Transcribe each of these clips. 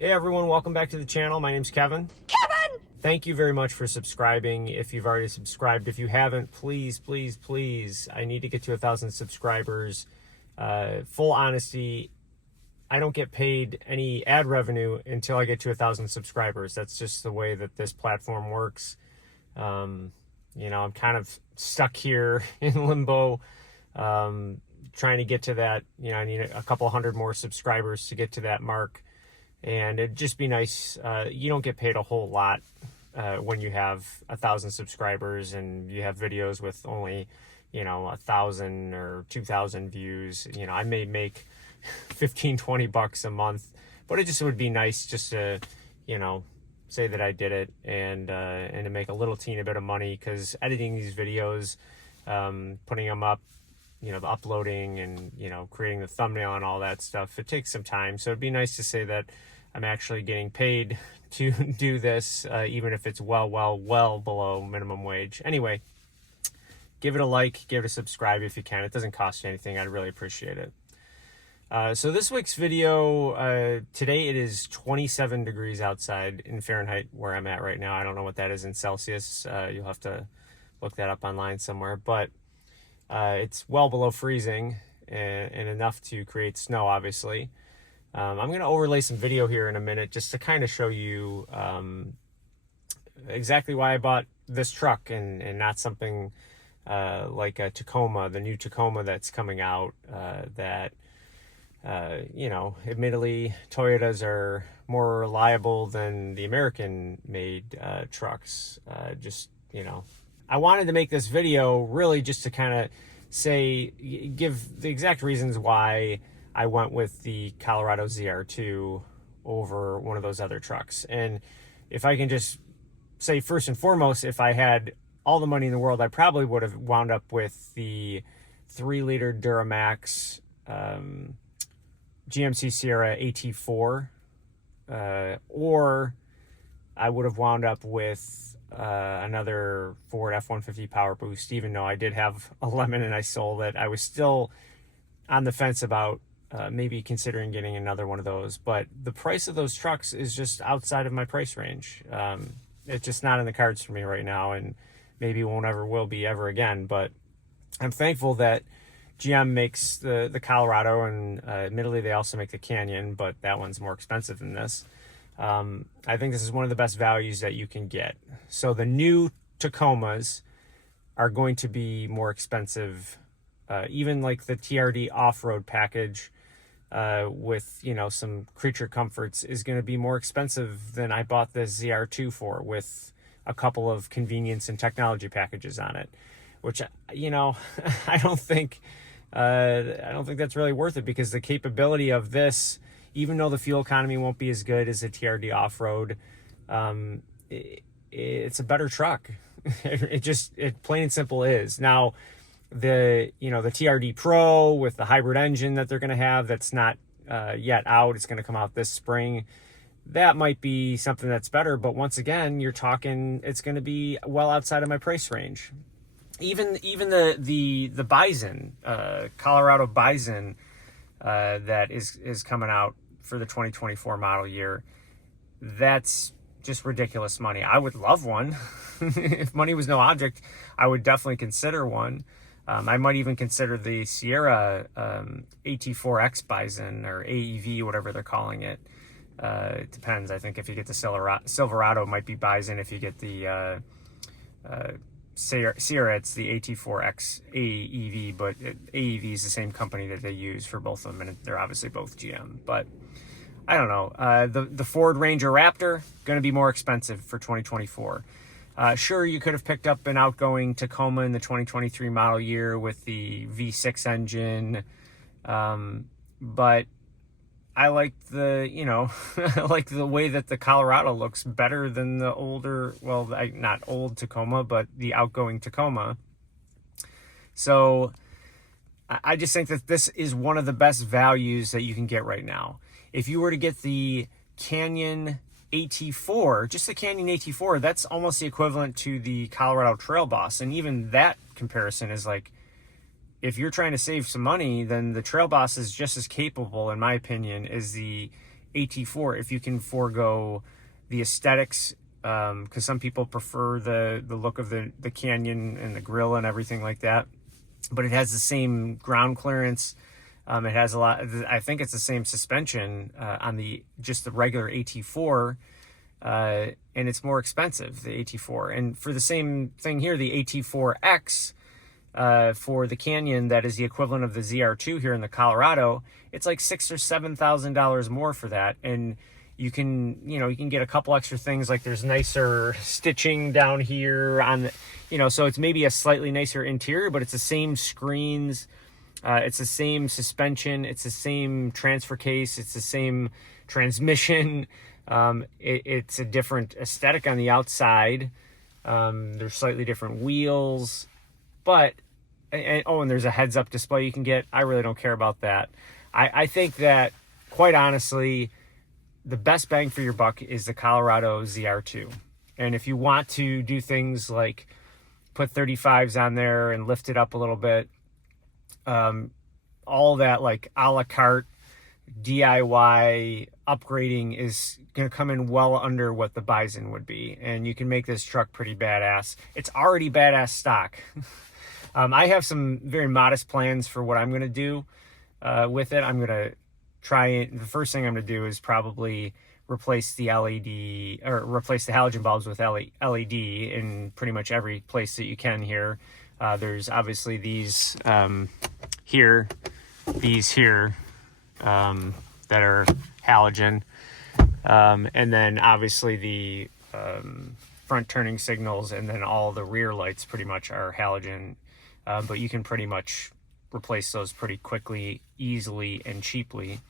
Hey everyone, welcome back to the channel. My name's Kevin. Thank you very much for subscribing. If you've already subscribed, if you haven't, please, I need to get to 1,000 subscribers. Full honesty, I don't get paid any ad revenue until I get to 1,000 subscribers. That's just the way that this platform works. I'm kind of stuck here in limbo, trying to get to that. I need a couple hundred more subscribers to get to that mark. And it'd just be nice. You don't get paid a whole lot when you have 1,000 subscribers and you have videos with only, 1,000 or 2,000 views. I may make 15, 20 bucks a month, but it just would be nice just to, say that I did it and to make a little teeny bit of money, because editing these videos, putting them up, the uploading and, creating the thumbnail and all that stuff, it takes some time. So it'd be nice to say that I'm actually getting paid to do this, even if it's well below minimum wage. Anyway, give it a like, give it a subscribe if you can. It doesn't cost you anything. I'd really appreciate it. So this week's video, today it is 27 degrees outside in Fahrenheit where I'm at right now. I don't know what that is in Celsius. You'll have to look that up online somewhere, but it's well below freezing and enough to create snow, obviously. I'm going to overlay some video here in a minute just to kind of show you exactly why I bought this truck and not something like a Tacoma, the new Tacoma that's coming out that, admittedly Toyotas are more reliable than the American-made trucks. I wanted to make this video really just to kind of give the exact reasons why I went with the Colorado ZR2 over one of those other trucks. And if I can just say, first and foremost, if I had all the money in the world, I probably would have wound up with the 3-liter Duramax GMC Sierra AT4, or I would have wound up with another Ford F-150 Power Boost. Even though I did have a Lemon and I sold it, I was still on the fence about maybe considering getting another one of those. But the price of those trucks is just outside of my price range. It's just not in the cards for me right now, and maybe won't ever will be ever again. But I'm thankful that GM makes the Colorado, and admittedly they also make the Canyon, but that one's more expensive than this. I think this is one of the best values that you can get. So the new Tacomas are going to be more expensive. Even like the TRD off-road package with, some creature comforts is going to be more expensive than I bought the ZR2 for, with a couple of convenience and technology packages on it, which, I don't think that's really worth it, because the capability of this, even though the fuel economy won't be as good as the TRD off-road, it's a better truck. It plain and simple is. Now, the TRD Pro with the hybrid engine that they're going to have, that's not yet out. It's going to come out this spring. That might be something that's better, but once again, you're talking, it's going to be well outside of my price range. Even the Bison, Colorado Bison, that is coming out for the 2024 model year, that's just ridiculous money. I would love one. If money was no object, I would definitely consider one. I might even consider the Sierra AT4X Bison, or AEV, whatever they're calling it. It depends. I think if you get the Silverado, it might be Bison. If you get the Sierra, it's the AT4X AEV, but AEV is the same company that they use for both of them, and they're obviously both GM. But I don't know. The Ford Ranger Raptor, going to be more expensive for 2024. Sure, you could have picked up an outgoing Tacoma in the 2023 model year with the V6 engine, but I like I like the way that the Colorado looks better than the older, not old Tacoma, but the outgoing Tacoma. So I just think that this is one of the best values that you can get right now. If you were to get the Canyon AT4, just the Canyon AT4, that's almost the equivalent to the Colorado Trail Boss. And even that comparison is like, if you're trying to save some money, then the Trail Boss is just as capable, in my opinion, as the AT4 if you can forego the aesthetics, because some people prefer the look of the Canyon and the grill and everything like that. But it has the same ground clearance. It has a lot. I think it's the same suspension on the regular AT4, and it's more expensive, the AT4. And for the same thing here, the AT4X for the Canyon, that is the equivalent of the ZR2 here in the Colorado. It's like $6,000 or $7,000 more for that, and you can get a couple extra things, like there's nicer stitching down here on the, so it's maybe a slightly nicer interior, but it's the same screens, it's the same suspension, it's the same transfer case, it's the same transmission. It's a different aesthetic on the outside. There's slightly different wheels, but and there's a heads-up display you can get. I really don't care about that. I think that, quite honestly, the best bang for your buck is the Colorado ZR2. And if you want to do things like put 35s on there and lift it up a little bit, all that like a la carte DIY upgrading is going to come in well under what the Bison would be. And you can make this truck pretty badass. It's already badass stock. I have some very modest plans for what I'm going to do with it. I'm going to the first thing I'm going to do is probably replace the LED, or replace the halogen bulbs with LED in pretty much every place that you can here. There's obviously these here, that are halogen. And then obviously the front turning signals, and then all the rear lights pretty much are halogen. But you can pretty much replace those pretty quickly, easily, and cheaply.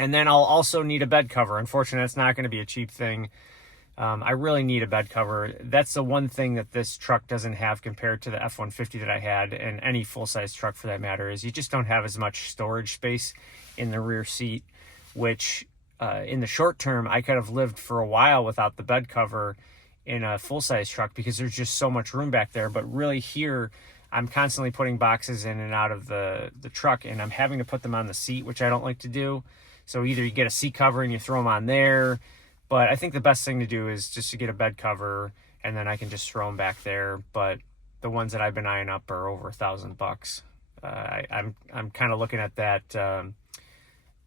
And then I'll also need a bed cover. Unfortunately, that's not going to be a cheap thing. I really need a bed cover. That's the one thing that this truck doesn't have compared to the F-150 that I had, and any full-size truck for that matter, is you just don't have as much storage space in the rear seat, which in the short term, I could have lived for a while without the bed cover in a full-size truck because there's just so much room back there. But really here, I'm constantly putting boxes in and out of the truck, and I'm having to put them on the seat, which I don't like to do. So either you get a seat cover and you throw them on there, but I think the best thing to do is just to get a bed cover, and then I can just throw them back there. But the ones that I've been eyeing up are over $1,000. I'm kind of looking at that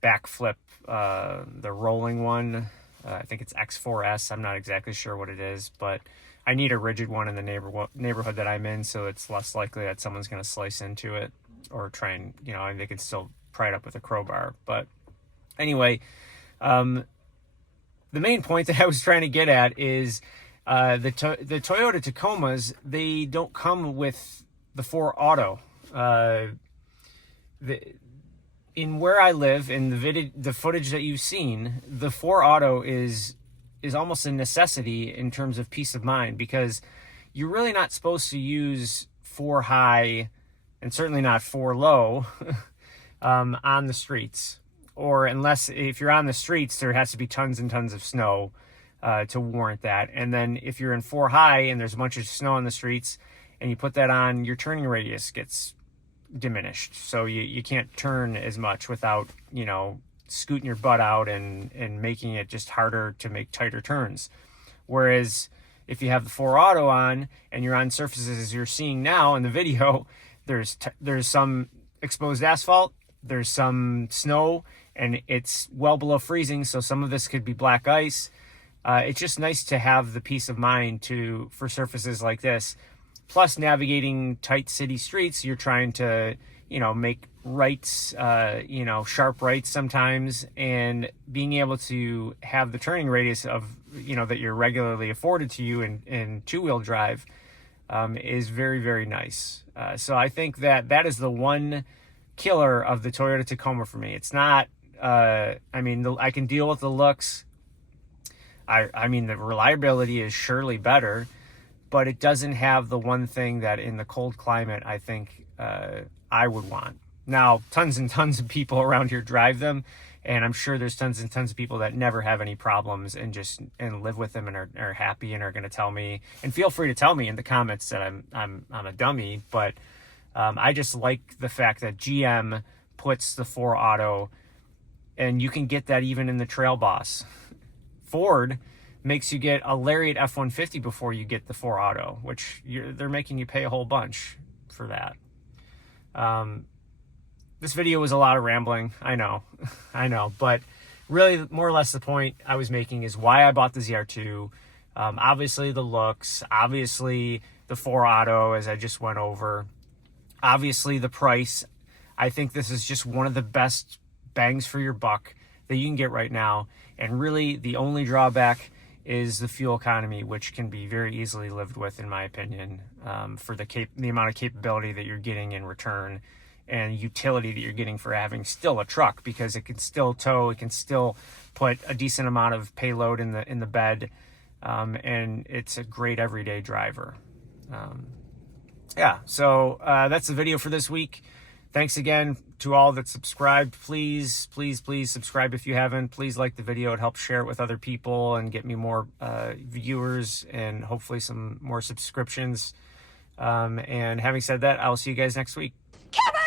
back flip, the rolling one. I think it's X4S. I'm not exactly sure what it is, but I need a rigid one in the neighborhood that I'm in, so it's less likely that someone's going to slice into it or try and, they can still pry it up with a crowbar. But anyway, the main point that I was trying to get at is the Toyota Tacomas, they don't come with the 4Auto. In where I live, in the footage that you've seen, the 4Auto is almost a necessity in terms of peace of mind, because you're really not supposed to use 4 high and certainly not 4 low on the streets. Or unless, if you're on the streets, there has to be tons and tons of snow to warrant that. And then if you're in 4 high and there's a bunch of snow on the streets and you put that on, your turning radius gets diminished. So you can't turn as much without, scooting your butt out and making it just harder to make tighter turns. Whereas if you have the 4Auto on and you're on surfaces as you're seeing now in the video, there's some exposed asphalt, there's some snow, and it's well below freezing, so some of this could be black ice. It's just nice to have the peace of mind for surfaces like this. Plus, navigating tight city streets, you're trying to, make rights, sharp rights sometimes, and being able to have the turning radius of, that you're regularly afforded to you in two-wheel drive is very, very nice. So I think that is the one killer of the Toyota Tacoma for me. It's not, I can deal with the looks. The reliability is surely better, but it doesn't have the one thing that in the cold climate, I think I would want. Now, tons and tons of people around here drive them, and I'm sure there's tons and tons of people that never have any problems and live with them and are happy and are going to tell me. And feel free to tell me in the comments that I'm a dummy, but I just like the fact that GM puts the 4Auto And you can get that even in the Trail Boss. Ford makes you get a Lariat F-150 before you get the 4Auto, which they're making you pay a whole bunch for that. This video was a lot of rambling. I know, but really more or less the point I was making is why I bought the ZR2. Obviously the looks, obviously the 4Auto, as I just went over, obviously the price. I think this is just one of the best bangs for your buck that you can get right now. And really the only drawback is the fuel economy, which can be very easily lived with, in my opinion, for the amount of capability that you're getting in return and utility that you're getting for having still a truck, because it can still tow, it can still put a decent amount of payload in the bed, and it's a great everyday driver. Yeah, so that's the video for this week. Thanks again to all that subscribed. Please subscribe if you haven't. Please like the video. It helps share it with other people and get me more viewers and hopefully some more subscriptions. And having said that, I'll see you guys next week. Kevin!